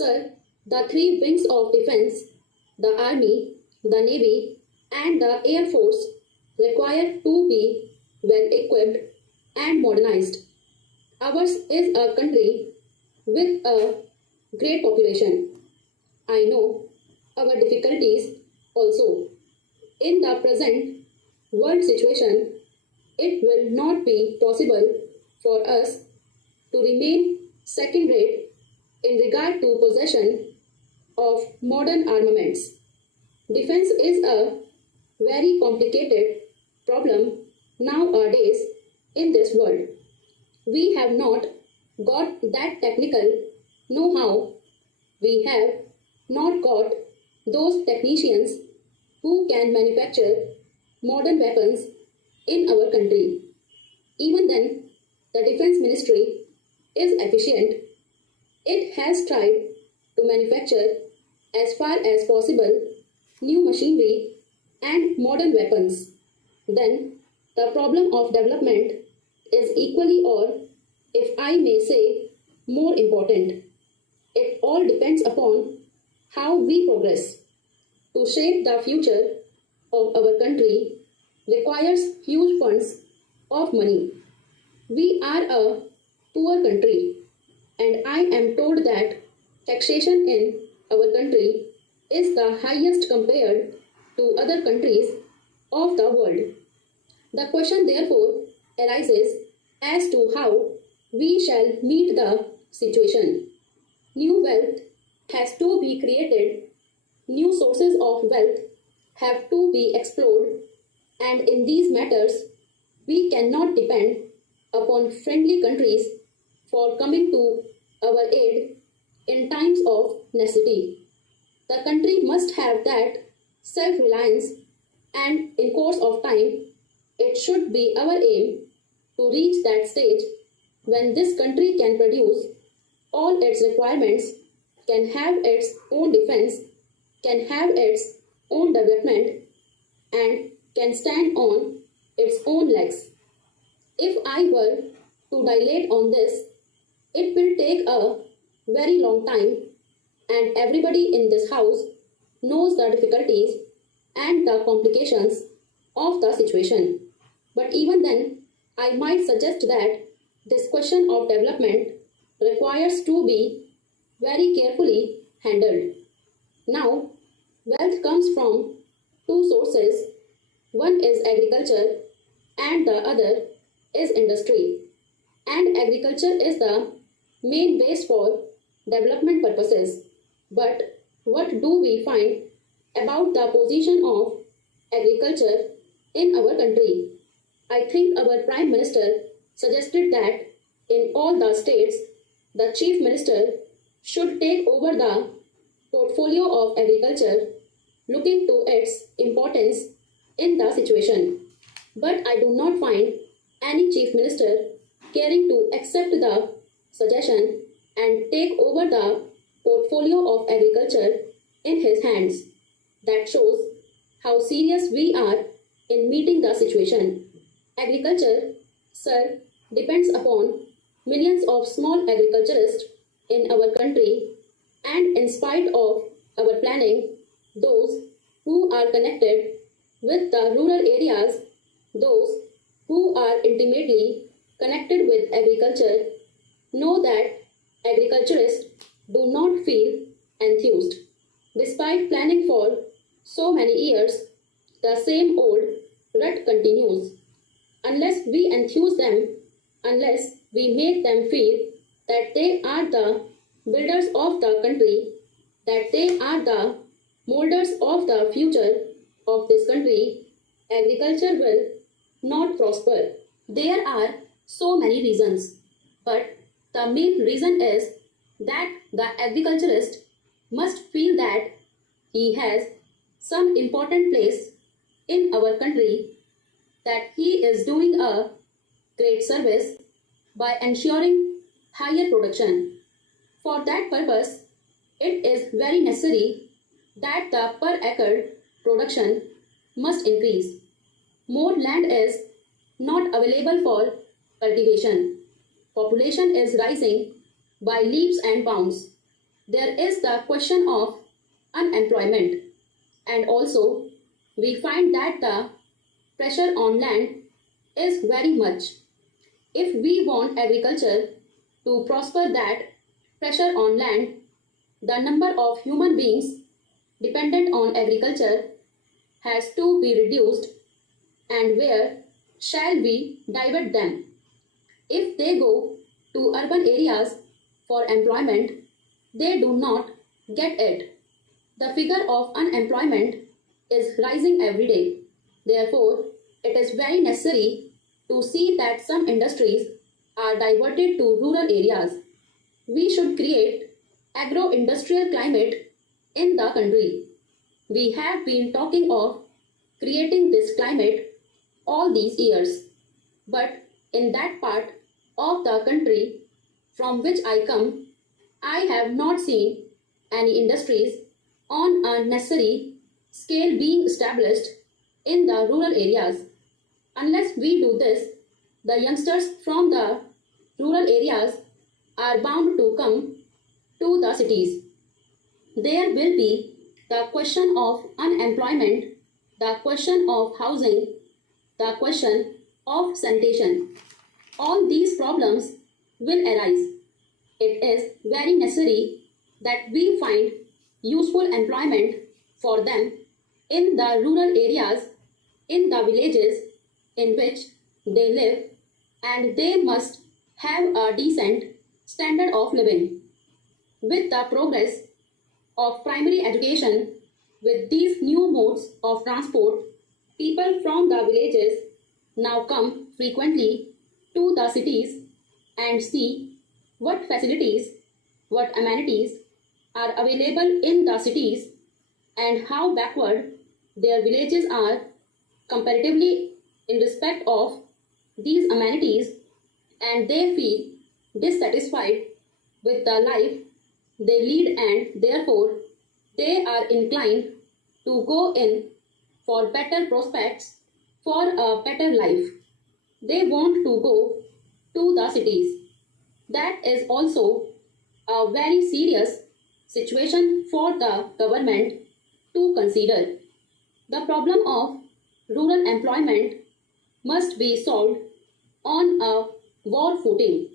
Sir, the three wings of defense, the Army, the Navy, and the Air Force, require to be well equipped and modernized. Ours is a country with a great population. I know our difficulties also. In the present world situation, it will not be possible for us to remain second rate in regard to possession of modern armaments. Defense is a very complicated problem nowadays in this world. We have not got that technical know-how. We have not got those technicians who can manufacture modern weapons in our country. Even then, the Defense Ministry is efficient. It has tried to manufacture as far as possible new machinery and modern weapons. Then, the problem of development is equally, or if I may say, more important. It all depends upon how we progress. To shape the future of our country requires huge funds of money. We are a poor country, and I am told that taxation in our country is the highest compared to other countries of the world. The question therefore arises as to how we shall meet the situation. New wealth has to be created, new sources of wealth have to be explored, and in these matters, we cannot depend upon friendly countries for coming to our aid in times of necessity. The country must have that self-reliance, and in course of time, it should be our aim to reach that stage when this country can produce all its requirements, can have its own defense, can have its own development, and can stand on its own legs. If I were to dilate on this, it will take a very long time, and everybody in this house knows the difficulties and the complications of the situation. But even then, I might suggest that this question of development requires to be very carefully handled. Now, wealth comes from two sources. One is agriculture and the other is industry. And agriculture is the main base for development purposes. But what do we find about the position of agriculture in our country? I think our Prime Minister suggested that in all the states, the Chief Minister should take over the portfolio of agriculture, looking to its importance in the situation. But I do not find any Chief Minister caring to accept the suggestion and take over the portfolio of agriculture in his hands. That shows how serious we are in meeting the situation. Agriculture, sir, depends upon millions of small agriculturists in our country, and in spite of our planning, those who are connected with the rural areas, those who are intimately connected with agriculture, know that agriculturists do not feel enthused. Despite planning for so many years, the same old rut continues. Unless we enthuse them, unless we make them feel that they are the builders of the country, that they are the molders of the future of this country, agriculture will not prosper. There are so many reasons, but the main reason is that the agriculturist must feel that he has some important place in our country, that he is doing a great service by ensuring higher production. For that purpose, it is very necessary that the per acre production must increase. More land is not available for cultivation. Population is rising by leaps and bounds. There is the question of unemployment, and also we find that the pressure on land is very much. If we want agriculture to prosper, that pressure on land, the number of human beings dependent on agriculture has to be reduced, and where shall we divert them? If they go to urban areas for employment, they do not get it. The figure of unemployment is rising every day. Therefore, it is very necessary to see that some industries are diverted to rural areas. We should create agro-industrial climate in the country. We have been talking of creating this climate all these years. But in that part of the country from which I come, I have not seen any industries on a necessary scale being established in the rural areas. Unless we do this, the youngsters from the rural areas are bound to come to the cities. There will be the question of unemployment, the question of housing, the question of sanitation. All these problems will arise. It is very necessary that we find useful employment for them in the rural areas, in the villages in which they live, and they must have a decent standard of living. With the progress of primary education, with these new modes of transport, people from the villages now come frequently to the cities and see what facilities, what amenities are available in the cities and how backward their villages are comparatively in respect of these amenities, and they feel dissatisfied with the life they lead, and therefore they are inclined to go in for better prospects, for a better life. They want to go to the cities. That is also a very serious situation for the government to consider. The problem of rural employment must be solved on a war footing.